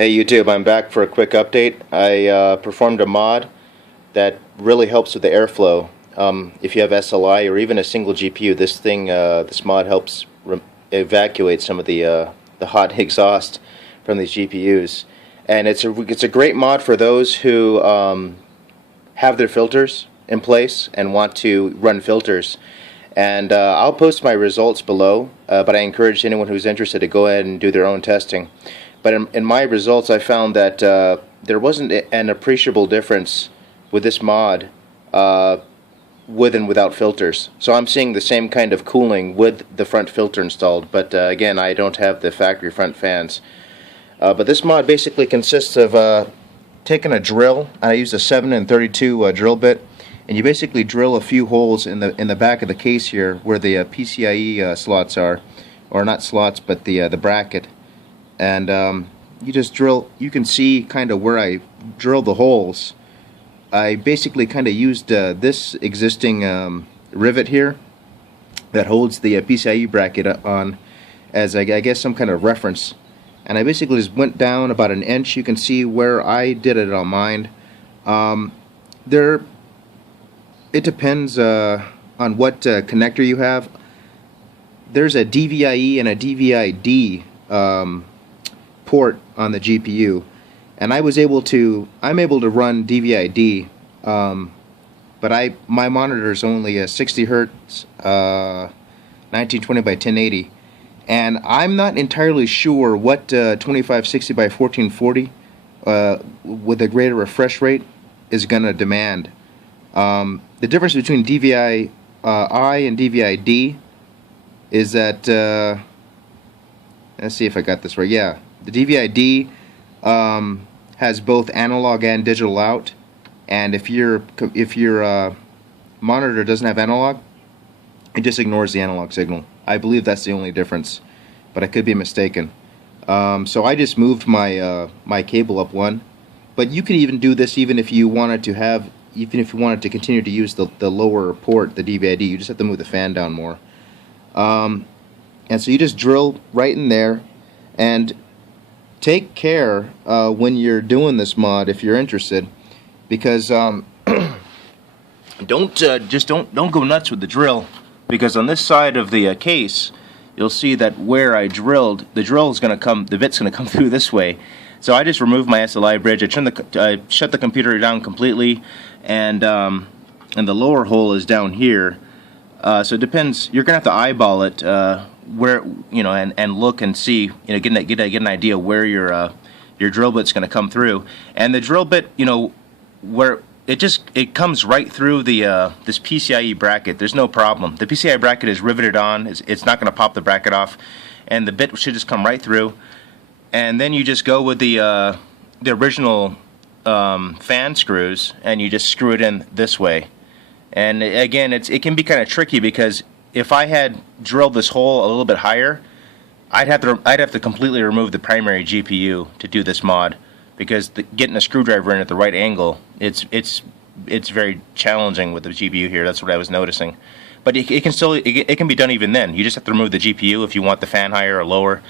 Hey YouTube, I'm back for a quick update. I performed a mod that really helps with the airflow. If you have SLI or even a single GPU, this mod helps evacuate some of the hot exhaust from these GPUs. And it's a great mod for those who have their filters in place and want to run filters. And I'll post my results below, but I encourage anyone who's interested to go ahead and do their own testing. But in my results, I found that there wasn't an appreciable difference with this mod with and without filters. So I'm seeing the same kind of cooling with the front filter installed, but again, I don't have the factory front fans. But this mod basically consists of taking a drill, and I used a 7 and 32 drill bit, and you basically drill a few holes in the back of the case here where the PCIe slots are, or not slots, but the bracket. And you just drill. You can see kind of where I drilled the holes. I basically kind of used this existing rivet here that holds the PCIe bracket on as I guess some kind of reference. And I basically just went down about an inch. You can see where I did it on mine. It depends on what connector you have. There's a DVI-E and a DVI-D port on the GPU, and I'm able to run DVI-D, but my monitor is only a 60 hertz 1920 by 1080, and I'm not entirely sure what 2560 by 1440 with a greater refresh rate is going to demand. The difference between DVI-I and DVI-D is that let's see if I got this right. Yeah, the DVI-D has both analog and digital out, and if your monitor doesn't have analog, it just ignores the analog signal. I believe that's the only difference, but I could be mistaken. So I just moved my cable up one, but you could even do this even if you wanted to continue to use the lower port, the DVI-D. You just have to move the fan down more. And so you just drill right in there, and take care when you're doing this mod if you're interested, because don't go nuts with the drill, because on this side of the case you'll see that where I drilled, the bit's gonna come through this way. So I just removed my SLI bridge. I shut the computer down completely, and the lower hole is down here. So it depends. You're gonna have to eyeball it where, and look and see, get an idea where your drill bit's gonna come through. And the drill bit, where it comes right through the this PCIe bracket. There's no problem. The PCIe bracket is riveted on. It's not gonna pop the bracket off, and the bit should just come right through. And then you just go with the original fan screws, and you just screw it in this way. And again, it can be kind of tricky, because if I had drilled this hole a little bit higher, I'd have to completely remove the primary GPU to do this mod, because getting a screwdriver in at the right angle, it's very challenging with the GPU here. That's what I was noticing. But it can be done even then. You just have to remove the GPU if you want the fan higher or lower.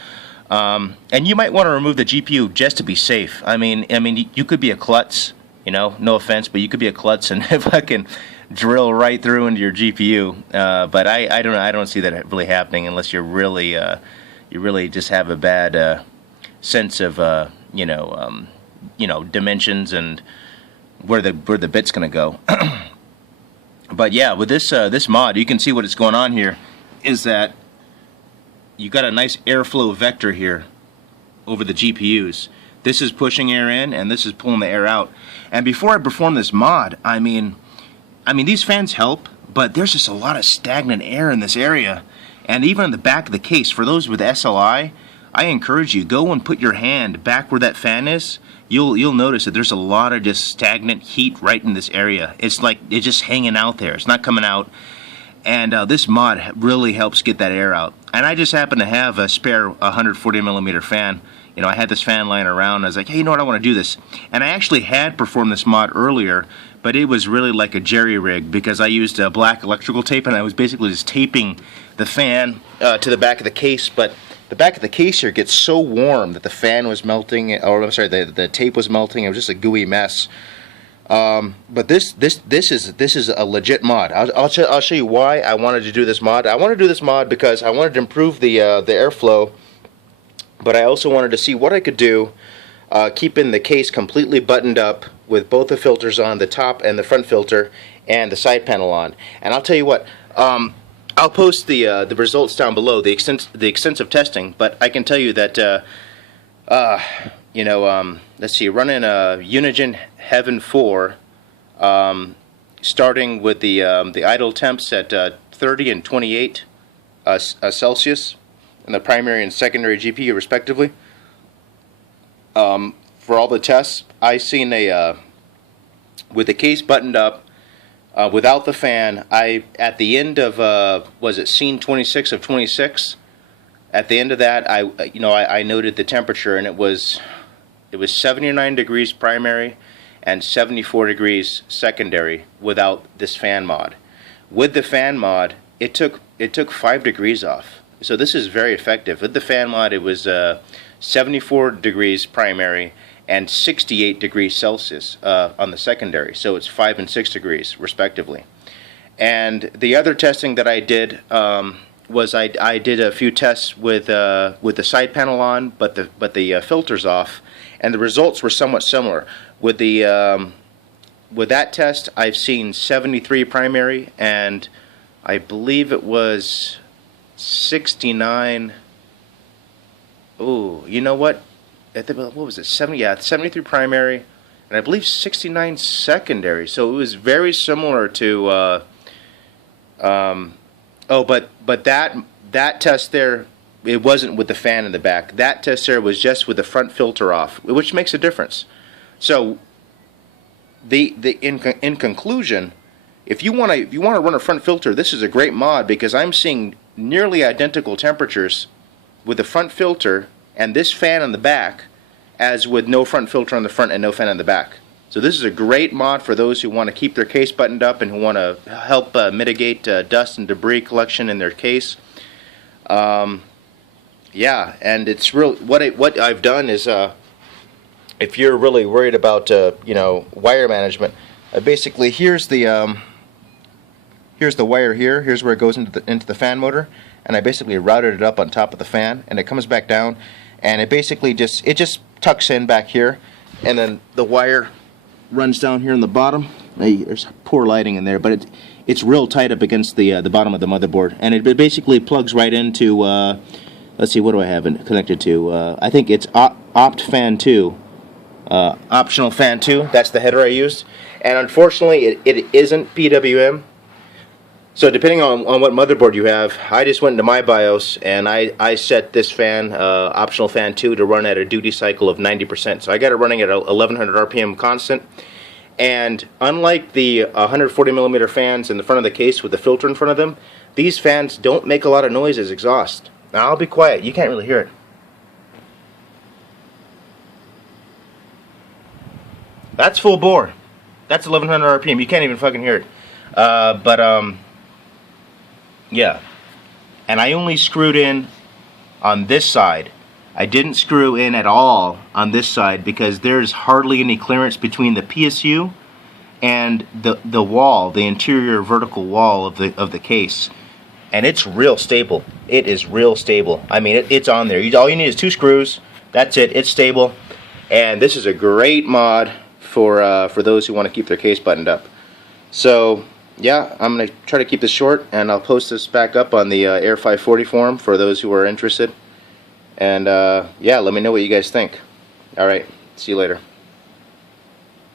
And you might want to remove the GPU just to be safe. I mean, you could be a klutz, no offense, but you could be a klutz and fucking drill right through into your GPU. But I don't see that really happening unless you're really you really just have a bad sense of dimensions and where the bit's gonna go. But yeah, with this mod, you can see what is going on here is that you got a nice airflow vector here over the GPUs. This is pushing air in, and this is pulling the air out. And before I perform this mod, I mean these fans help, but there's just a lot of stagnant air in this area. And even in the back of the case, for those with SLI, I encourage you, go and put your hand back where that fan is. You'll notice that there's a lot of just stagnant heat right in this area. It's like it's just hanging out there. It's not coming out. And this mod really helps get that air out. And I just happen to have a spare 140 millimeter fan. You know, I had this fan lying around. I was like, hey, you know what? I want to do this. And I actually had performed this mod earlier, but it was really like a jerry rig because I used black electrical tape, and I was basically just taping the fan to the back of the case. But the back of the case here gets so warm that the fan was melting, or I'm sorry, the tape was melting. It was just a gooey mess. But this is a legit mod. I'll show you why I wanted to do this mod. I wanted to do this mod because I wanted to improve the airflow, but I also wanted to see what I could do keeping the case completely buttoned up with both the filters on, the top and the front filter, and the side panel on. And I'll tell you what, I'll post the results down below, the extensive testing. But I can tell you that you know, let's see, running a Unigine Heaven 4, starting with the idle temps at 30 and 28 Celsius, and the primary and secondary GPU respectively. For all the tests, I seen with the case buttoned up, without the fan. At the end of was it scene 26 of 26? At the end of that, I noted the temperature, and it was 79 degrees primary and 74 degrees secondary without this fan mod. With the fan mod, it took 5 degrees off. So this is very effective. With the fan mod, it was 74 degrees primary and 68 degrees Celsius on the secondary. So it's 5 and 6 degrees respectively. And the other testing that I did was I did a few tests with the side panel on, but the filters off, and the results were somewhat similar. With that test, I've seen 73 primary, and I believe it was 69. Oh, you know what? What was it? 73 primary, and I believe 69 secondary. So it was very similar to. But that test there, it wasn't with the fan in the back. That test there was just with the front filter off, which makes a difference. So, in conclusion, if you want to run a front filter, this is a great mod because I'm seeing nearly identical temperatures with the front filter and this fan on the back, as with no front filter on the front and no fan on the back. So this is a great mod for those who want to keep their case buttoned up and who want to help mitigate dust and debris collection in their case. Yeah, and it's real. What I've done is, if you're really worried about wire management, basically here's the wire here. Here's where it goes into the fan motor, and I basically routed it up on top of the fan, and it comes back down, and it basically just tucks in back here, and then the wire runs down here in the bottom. There's poor lighting in there, but it's real tight up against the bottom of the motherboard, and it basically plugs right into. Let's see, what do I have it connected to? I think it's Opt Fan 2, optional Fan 2. That's the header I used, and unfortunately, it isn't PWM. So depending on what motherboard you have, I just went into my BIOS and I set this fan, optional fan 2, to run at a duty cycle of 90%. So I got it running at 1100 RPM constant. And unlike the 140 millimeter fans in the front of the case with the filter in front of them, these fans don't make a lot of noise as exhaust. Now I'll be quiet, you can't really hear it. That's full bore. That's 1100 RPM, you can't even fucking hear it. Yeah, and I only screwed in on this side. I didn't screw in at all on this side because there's hardly any clearance between the PSU and the wall, the interior vertical wall of the case, and it's real stable. It is real stable. I mean, it's on there. All you need is 2 screws. That's it. It's stable, and this is a great mod for those who want to keep their case buttoned up. So. Yeah, I'm going to try to keep this short, and I'll post this back up on the Air 540 forum for those who are interested. And yeah, let me know what you guys think. Alright, see you later.